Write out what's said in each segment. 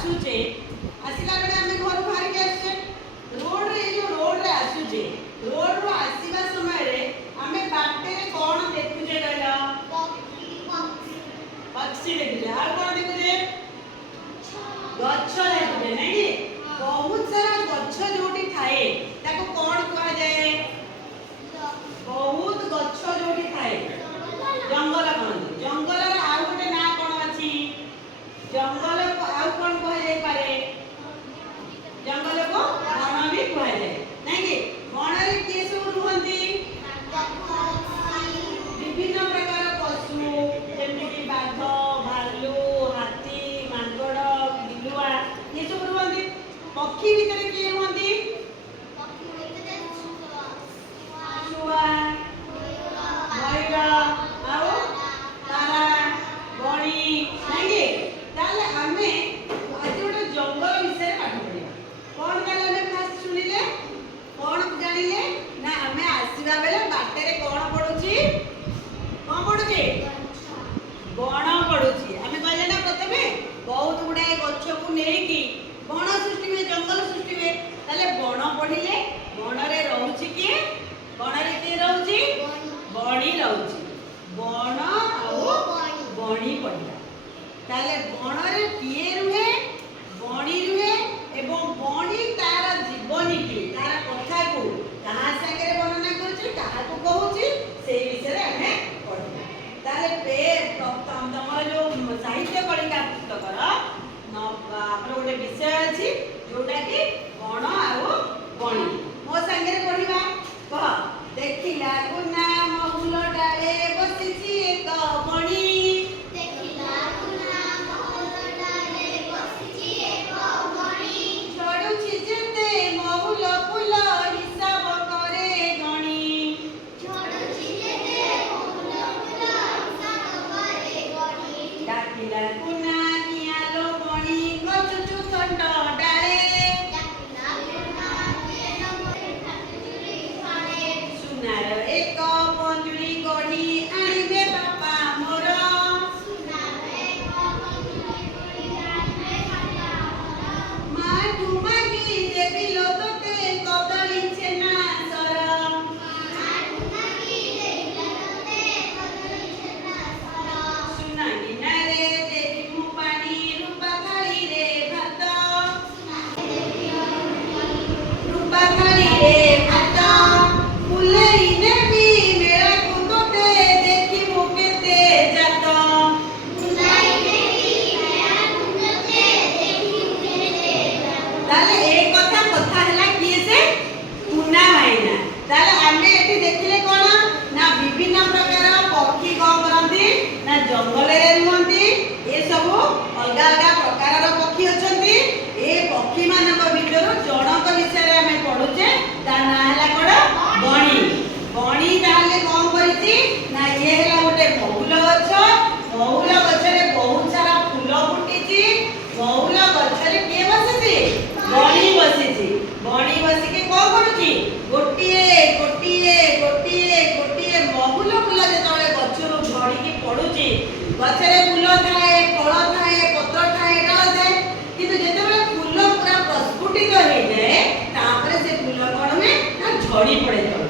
आसुचे आसिला बेले आमे घर बाहर के आसे रोड रे जो रोड रे आसुचे रोड रो आसीबा समय रे आमे बाटे रे कोन देखुचे गला पक्षी देखुचे आ कोन देखुचे गच्छ देखुचे नै कि बहुत सारा गच्छ जोटी थाए ताको कोन कहा जाए बहुत गच्छ जोटी थाए जंगल कोन जंगल रे आ गोटे ना कोन अछि जंगल को आउ कोन कहा जाय पारे जंगल को वन भी कहा जाय नै कि वन रे के सब रुहंती विभिन्न प्रकार पशु जेमे कि बाघ भालू हाथी मांगड़ बिलुआ ये सब रुहंती पक्षी भीतर के रुहंती शुआ मयूर आओ तारा बणी नै कि ताले हमें आज गोटे जंगल विषय पाठ पढ़िबा कोन ताले हमें फास्ट सुनिले कोन जानिले ना हमें आसीबा बेले बाटे रे कोन पडुची कोन पडुची बण पडुची हमें कहले ना प्रथमे बहुत गुडाए गच्छ को नेकी बण सृष्टि में जंगल सृष्टि में ताले बण पढ़िले बण रे रहउची के बण रे के रहउची बणी रहउची बण आओ बणी पढ़िला ताले बण रे किए रुहे बणी रुहे एवं बणी तार जीवनी की तार कथा को कहा संगे वर्णना करछि कहा को कहउछि से विषय रे हमें पढ़िला ताले पे प्रथम तमर जो साहित्य कलिका पुस्तक रा आपन गोटे विषय अछि जोटा कि बण आओ बणी मो संगे पढ़िबा कह देखिला गुना महुल डाले बसिछि एक बणी देखिला गुना महुल डाले बसिछि एक बणी छडुछि जेते महुल फूल हिसाब करे गणी छडुछि जेते महुल फूल हिसाब करे गणी डाकिला गुना कियालो बणी गचुचु खंड डाले डाकिला गुना कियालो बणी गचुचु खंडे सुनार एक पंजुरी गढ़ी आनिबे बापा मोर सुनार एक पंजुरी गढ़ी आनिबे बापा मोर माटु मागी देबी लोतते कदली छेना सर माटु मागी देबी लोतते कदली छेना सर सुना किनारे देबी मु पानी रूपा थाली रे भात रूपा थाली रे भात फुलेई नेबी मेरा कुतोते देखी मु केते जात फुलाई देबी मेरा कुतोते देखी मु केते जात ताले एक कथा हला किए से पुना भाईना ताले आमे एठी देखिले कोन ना विभिन्न प्रकार पक्षी कोन करंती ना जंगल रे रुहंती ए सब अलगा अलगा प्रकार रो पक्षी अछंती ए पक्षी मानक भितर जनक विषय रे आमे पढुचे ता ना हला कोन बणी बणी ताले कोन करिति ना ये हला गोटे बहुल गछ रे बहुत सारा फूल फुटिची बहुल गछ रे के बसिची बणी बसिची बणी बसी के कोन करूची गोटिए गोटिए गोटिए गोटिए बहुल फूल जेतले गछरु झड़ी के पडुची गछरे फूल थाए फल थाए पत्र थाए डाल थाए किंतु जेतेबेले फूल पूरा प्रस्फुटित हो जाए तापरे से फूल कोन में ना झड़ी पड़े तळ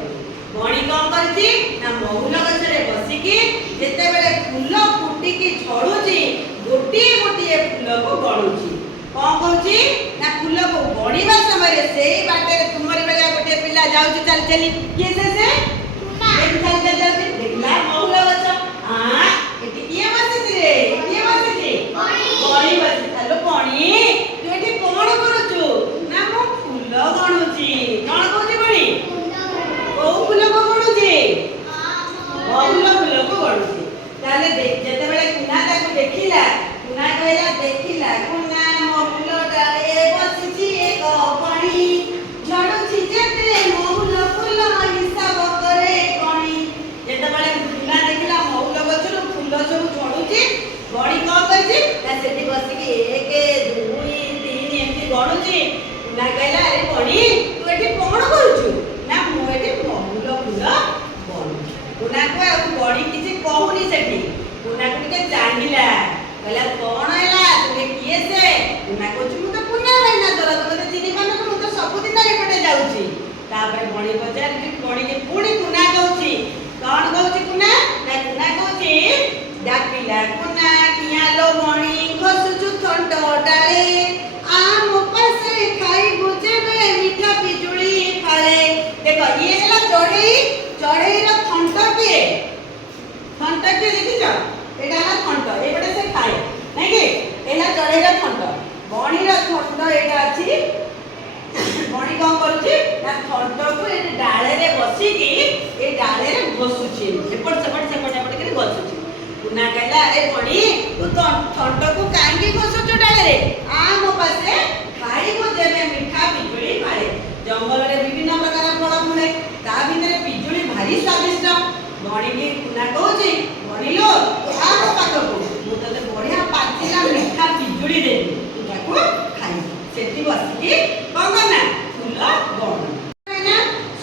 बणी कोन करची ना बहुल गछरे बसी की जेतेबेले फूल फुटी की झड़ुची गोटिए गोटिए फूल को गळुची कोन कहूची ना फूल को गणिबा समय रे सेही बाटे तुमरी बेला गोटे पिला जाउची चल चली के से पुना एक चल चल चल देखला बहुल गछ आ एटी किए बसिची रे किए बसिची बणी बणी बसी तालो बणी तू एटी कोन करूचु ना मो फूल गणुची कोन कहूची बणी ओ फूल को गणुची बहुल फूल को गणुची ताले देख जेतेबेले कुना ताको देखिला कुना कहला देखिला कुना महुल डाले बसिची एक बणी झडुची जेते महुल फूल हिसाब करे गणी जेतेबेले कुना देखिला महुल गछरु फूल सब झडुची बणी कोन करची ना सेठी बसिकी 1 2 3 एमती गणुची कुना कहला अरे बणी तू एठी कोन करूछु ना मु एठी महुल फूल बणी कुना को बणी किछि कहूनी सेठी कुना को के जानिला कहला कोन हैला तुमे किए से କୁନା କହୁଛି ମୁଁ ତ କୁନା ଭାଇନା ତୋର ତୁ ମତେ ଚିହ୍ନି ପାରୁନୁ ମୁଁ ତ ସବୁଦିନ ଏପଟେ ଯାଉଛି। ତାପରେ ବଣି ପଚାରୁଛି ବଣିକି ପୁଣି କୁନା କହୁଛି କଣ କହୁଛି କୁନା ନା କୁନା କହୁଛି ଡାକିଲା କୁନା କିଆଁ ଲୋ ବଣି ଘଷୁଛୁ ଥଣ୍ଟ ଡାଳେ ଆମ ପାଶେ ଖାଇବୁ ଯେବେ ମିଠା ପିଜୁଳି ଫାଳେ। ଦେଖ ଇଏ ହେଲା ଚଢ଼େଇ ଚଢ଼େଇର ଥଣ୍ଟ କିଏ ଦେଖିଛ ଏଇଟା ହେଲା ଥଣ୍ଟ ଏଇପଟେ ସେ ଖାଏ ନାଇଁ କି ଏଇଟା ଚଢ଼େଇର ଥଣ୍ଟ। ବଣିର ଥଣ୍ଟ ଏଇଟା ଅଛି ବଣି କଣ କରୁଛି ନା ଥଣ୍ଟକୁ ଏଠି ଡାଳରେ ବସିକି ଏଇ ଡାଳରେ ଘଷୁଛି ଏପଟ ସେପଟ କରି ଘଷୁଛି। କୁନା କହିଲା ଆରେ ବଣି ତୁ ଥଣ୍ଟକୁ କାହିଁକି ଘଷୁଛୁ ଡାଳରେ ଆମ ପାଶେ ଖାଇବୁ ଯେବେ ମିଠା ପିଜୁଳି ଫାଳେ। ଜଙ୍ଗଲରେ ବିଭିନ୍ନ ପ୍ରକାର ଫଳ ଫଳେ ତା ଭିତରେ ପିଜୁଳି ଭାରି ସ୍ୱାଦିଷ୍ଟ। ବଣିକି କୁନା କହୁଛି ବଣିଲୋ ତୁ ଆ ମୋ ପାଖକୁ ମୁଁ ତତେ ବଢିଆ ପାଚିଲା ମିଠା ପିଜୁଳି ଦେବି ତୁ ତାକୁ ଖାଇବୁ। ସେଠି ବସିକି କଣ କନା ଫୁଲ ଗଣୁ।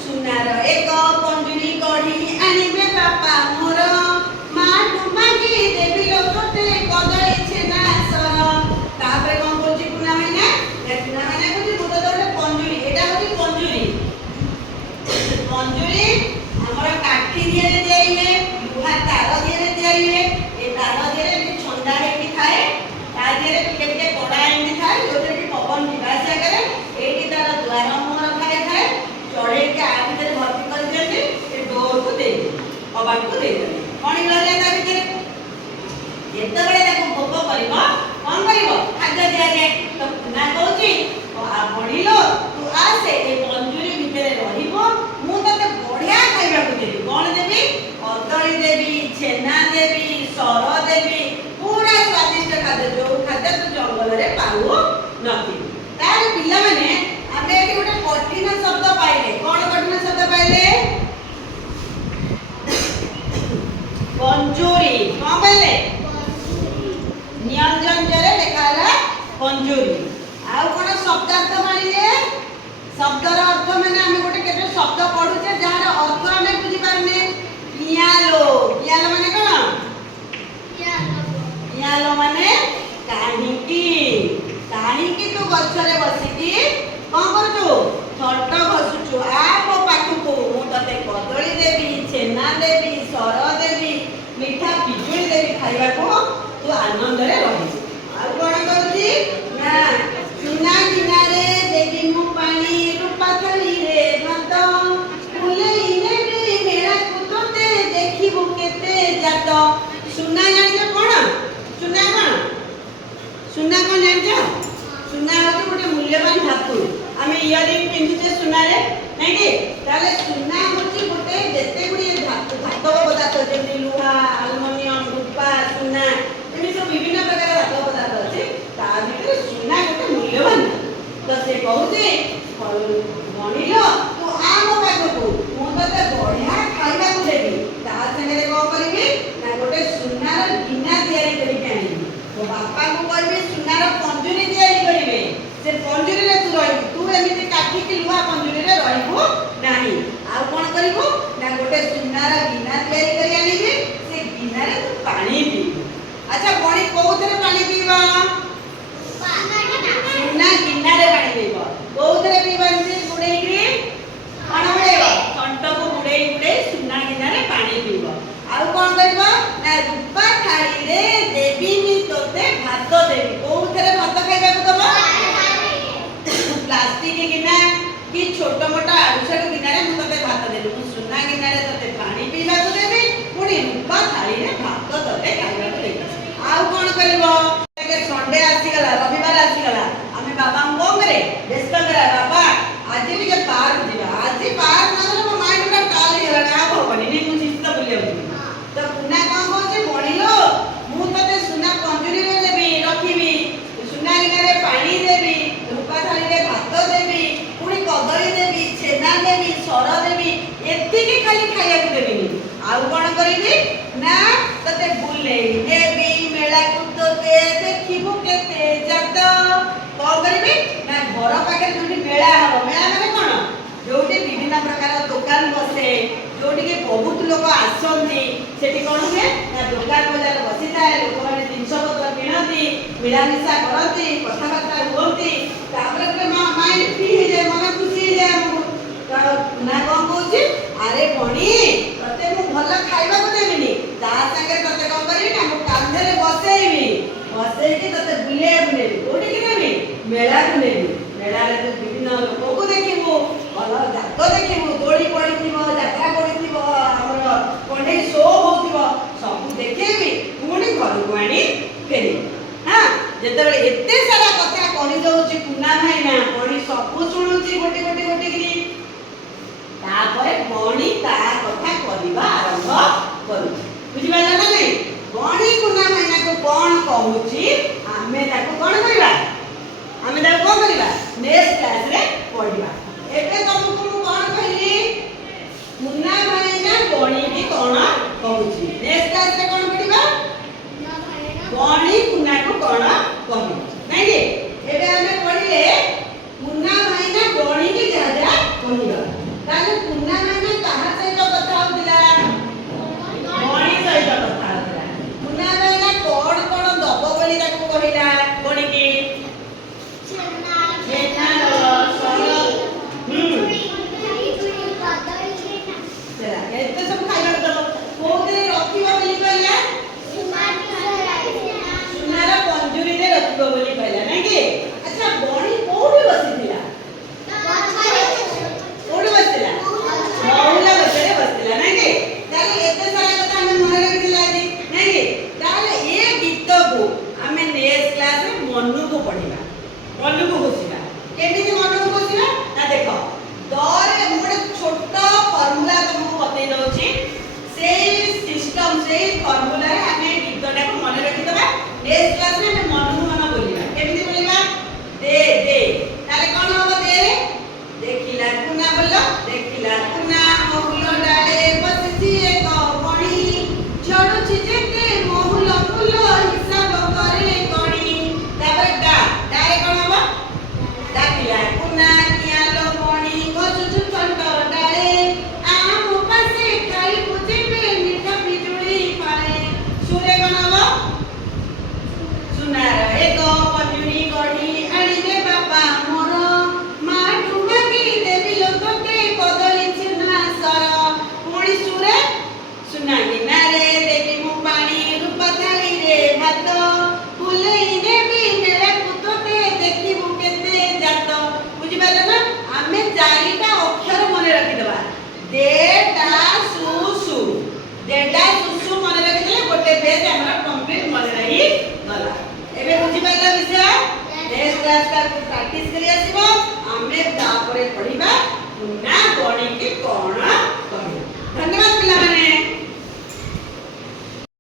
ସୁନାର ଏକ ପଞ୍ଜୁରୀ ଗଢ଼ି ଆଣିବେ ବାପା ମୋର ମାଠୁ ମାଗି ଦେବି ଲୋ ତୋତେ କଦଳୀ ଛେନା ସର। ତାପରେ କଣ କହୁଛି କୁନା ଭାଇନା କହୁଛି ମୁଁ ତତେ ଗୋଟେ ପଞ୍ଜୁରୀ ଏଇଟା ହଉଛି ପଞ୍ଜୁରୀ ଆମର କାଠି ଦିହରେ ତିଆରି ହୁଏ ଲୁହା ତାର ଦିହରେ ତିଆରି ହୁଏ। ଏ ତାର ଦିହରେ ଏମିତି ଛନ୍ଦା ହେଇକି ଥାଏ ତା ଦିହରେ ଟିକେ କଡା ଏମିତି ଥାଏ ଯୋଉଥିରେ କି ପବନ ଯିବା ଆସିବା କରେ। ଏଇଠି ତାର ଦ୍ୱାର ମୁହଁ ଥାଏ ଚଢେଇକି ଆ ଭିତରେ ଭର୍ତ୍ତି କରିଦିଅନ୍ତି ଏ ଡୋରକୁ ଦେଇଦିଅନ୍ତି କବାଟକୁ ଦେଇଦିଅନ୍ତି। କଣ ରହିଲା ତା ଭିତରେ ଯେତେବେଳେ ତାକୁ ଭୋକ କରିବ କଣ କରିବ ଖାଦ୍ୟ ଦିଆଯାଏ। ତ କୁନା କହୁଛି ବଣିଲୋ ତୁ ଆସେ ଏ ପଞ୍ଜୁରୀ ଭିତରେ ରହିବ ମୁଁ ତତେ ବଢିଆ ଖାଇବାକୁ ଦେବି। କଣ ଦେବି କଦଳୀ ଦେବି ଛେନା ଦେବି ସର ଦେବି ପୁରା ସ୍ୱାଦିଷ୍ଟ ଖାଦ୍ୟ ଯୋଉ ଖାଦ୍ୟ ତୁ ଜଙ୍ଗଲରେ ପାଉ ନଥିବୁ। ତାହେଲେ ପିଲାମାନେ ଆମେ ଏଠି ଗୋଟେ କଠିନ ଶବ୍ଦ ପାଇଲେ। କଣ କଠିନ ଶବ୍ଦ ପାଇଲେ ପଞ୍ଜୁରୀ କଣ ପାଇଲେ ନିୟଞ୍ଜନରେ ଲେଖା ହେଲା ପଞ୍ଜୁରୀ। ଆଉ କଣ ଶବ୍ଦାର୍ଥ ମାନିଲେ ଶବ୍ଦର ଅର୍ଥ ମାନେ ଆମେ ଗୋଟେ କେବେ ଶବ୍ଦ ପଢୁଛେ ଯାହାର ଅର୍ଥ ଆମେ ବୁଝିପାରୁନେ। କିଆଲୋ ମାନେ କଣ କିଆଲୋ ମାନେ କାହିଁକି ତୁ ଗଛରେ ବସିକି କଣ କରୁଛୁ ଥଣ୍ଟ ଘଷୁଛୁ ଆ ମୋ ପାଖକୁ ମୁଁ ତତେ କଦଳୀ ଦେବି ଛେନା ଦେବି ସର ଦେବି ମିଠା ପିଜୁଳି ଦେବି ଖାଇବାକୁ ତୁ ଆନନ୍ଦରେ ରହିବୁ। ଆଉ କଣ କରୁଛି ନା ସୁନା ଗିନାରେ ଦେବି ମୁଁ ପାଣି ରୂପା ଥାଳିରେ ଭାତ ଫୁଲେଇ ନେବି ମେଳାକୁ ତୋତେ ଦେଖିବୁ କେତେ ଜାତ। ସୁନା ଜାଣିଛ କଣ ସୁନା କଣ ଜାଣିଛ ସୁନା ହଉଛି ଗୋଟେ ମୂଲ୍ୟବାନ ଧାତୁ। ଆମେ ଇୟରିଂ ପିନ୍ଧୁଛେ ସୁନାରେ ନାଇଁ କି ତାହେଲେ ସୁନା ହଉଛି ଗୋଟେ ଯେତେ ଗୁଡ଼ିଏ ଧାତବ ପଦାର୍ଥ ଯେମିତି ଲୁହା ଆଲୁମିନିୟମ ରୂପା ସୁନା ଏମିତି ସବୁ ବିଭିନ୍ନ ପ୍ରକାର ଧାତବ ପଦାର୍ଥ ଅଛି ତା ଭିତରେ ସୁନା ଗୋଟେ ମୂଲ୍ୟବାନ। ତ ସେ କହୁଛି ବଣିଲୋ ତୁ ଆ ମୋ ପାଖକୁ ମୁଁ ତତେ ବଢିଆ ଖାଇବାକୁ ଦେବି। ତା ସାଙ୍ଗରେ କଣ କରିବି ନା ଗୋଟେ ସୁନାର ଗିନା ତିଆରି କରିକି ଆଣିବି। ମୋ ବାପାଙ୍କୁ କହିବି ସୁନାର ପଞ୍ଜୁରୀ ତିଆରି କରିବେ ସେ ପଞ୍ଜୁରୀରେ ତୁ ରହିବୁ। ତୁ ଏମିତି କାଠିକି ଲୁହା ପଞ୍ଜୁରୀରେ ରହିବୁ ନାହିଁ। ଆଉ କଣ କରିବୁ ନା ଗୋଟେ ସୁନାର ଗିନା ତିଆରି କରି ଆଣିବି ସେ ଗିନାରେ ତୁ ପାଣି ପିଇବୁ। ଆଚ୍ଛା ବଣି କୋଉଥିରେ ପାଣି ପିଇବ ସୁନା ଗିନାରେ ପାଣି ପିଇବ। କୋଉଥିରେ ପିଇବ ଏମିତି ବୁଡେଇକି କଣ ବୁଡେଇବ ଥଣ୍ଟକୁ ବୁଡେଇ ସୁନା ଗିନାରେ ପାଣି ପିଇବ। ଆଉ କଣ କରିବ ନା ରୂପା ଥାଳିରେ ଦେବିନି ତୋତେ ଭାତ ଦେବି। କୋଉଥିରେ ଭାତ ଖାଇବାକୁ ଦବ ପ୍ଲାଷ୍ଟିକ ଗିନା କି ଛୋଟ ମୋଟ ଆଡୁସାଡୁ ଗିନାରେ ମୁଁ ତତେ ଭାତ ଦେବି। ମୁଁ ସୁନା ଗିନାରେ ତତେ ପାଣି ପିଇବାକୁ ଦେବି ପୁଣି ରୂପା ଥାଳିରେ ଭାତ ତତେ ଖାଇବାକୁ ଦେବି। ଆଉ କଣ କରିବ ସଣ୍ଡେ ଆସିଗଲା ରବିବାର ଆସିଗଲା ଆମେ ବାବାଙ୍କୁ କଣ କରେ ବ୍ୟସ୍ତ କରେ ବାବା ଆଜି ଟିକେ ପାର୍କ ଯିବା। ଆଜି ପାର୍କ ନଗଲେ ମୋ ମାଇଣ୍ଡ ପୁରା ଟାଲ ହେଇଗଲାଣି ଆଉ ହବନି ମୁଁ ନିଶ୍ଚିତ ବୁଲିବାକୁ ଯିବି। ତ କୁନା କଣ କହୁଛି ବଣିଲୋ ମୁଁ ତତେ ସୁନା ପଞ୍ଜୁରୀରେ ଦେବି ରଖିବି ସୁନା ଗିନାରେ ପାଣି ଦେବି ରୂପା ଥାଳିରେ ଭାତ ଦେବି ପୁଣି କଦଳୀ ଦେବି ଛେନା ଦେବି ସର ଦେବି ଏତିକି ଖାଲି ଖାଇବାକୁ ଦେବିନି। ଆଉ କଣ କରିବି ନା ତତେ ବୁଲେଇ ନେବି ମେଳାକୁ ତୋତେ ଦେଖିବୁ କେତେ ଜାତ। କଣ କରିବି ନା ଘର ପାଖରେ ଯୋଉଠି ମେଳା ହବ ମେଳା ମାନେ କଣ ଯୋଉଠି ବିଭିନ୍ନ ପ୍ରକାର ଦୋକାନ ବସେ ଯୋଉଠିକି ବହୁତ लोक आसती सेठी कौन हुए ना दुकान बजार बसी थाए लोक मैंने जिनस पत्र किणती मिलामिशा करती कथबार्ता हुअती माइंड फ्री हो जाए मन खुशी हो जाए आमको ना कौन कौन अरे भणी ते मु भल खाइबा को देबिनी ता संगे तते कौन करी ना मु कांधरे बसेइबी बसेइकी तते बुले बुले कोठी कि नेबी मेला को नेबी मेला रे तो विभिन्न लोक को देखिबो भल जात देखिबो दोड़ी पड़ीथिबो यात्रा पड़ीथिबो हमर कोंडे शो होथिबो सब देखेबी पुणी घर को आनी फेरी हां जेतबे एते सारा कथा कहि दउची कुना भाई ना कोणी सब सुनुची गोटी गोटी गोटी गिरी तापरे कोणी ता कथा करिबा आरंभ करू बुझि पाला ना नहीं कोणी कुना भाई ना को कोन कहूची आमे ताको कोन करिबा आमे ताको कोन करिबा नेक्स्ट क्लास रे पढिबा एबे तुमको मु कोन कहली मुन्ना भाई ना गणी की कोन कहूची नेक्स्ट क्लास रे कोन पढिबा गणी कुना को कोन कहू नहीं रे एबे आमे पढिले मुन्ना भाई ना गणी की जा जा कहिबा ताले मुन्ना भाई ना कहा सहित कथा होतिला गणी सहित कथा होतिला मुन्ना भाई ना कोन कोन दबो बोली ताको कहिला गणी की बोली पहला नहीं कि अच्छा बणी कोठी बसिथिला कोठी बसिथिला बहुला बसरे बसिथिला नहीं कि ताले एते सारा कथा हम मन रखिथिला जी नहीं कि ताले ए गीत को हमें नेक्स्ट क्लास में मनु को पढिबा मनु को घोषिबा केमिति मनु को घोषिबा ना देखो दरे मोडे छोटा फार्मूला तुमको बतै दउची से सिस्टम से फार्मूला रे हमें गीतटा को मन रखितबा नेक्स्ट क्लास में हम मनु केमिति बोलिबा दे दे ताले कोन होबो दे रे देखिला कुना बोलो देखिला कुना मोहुल डाले बससी एक बणी झड़ुछि जेते मोहुल फूल हिसाब करे कणी तापर डा डाले कोन होबो देखिला कुना कियालो बणी गजुछु छंट डाले आम पासे खाई बुझेबे मिठा बिजुली पाए सुरे कोन होबो सुनार एक प्रैक्टिस करिया आमे तापरे पढिबा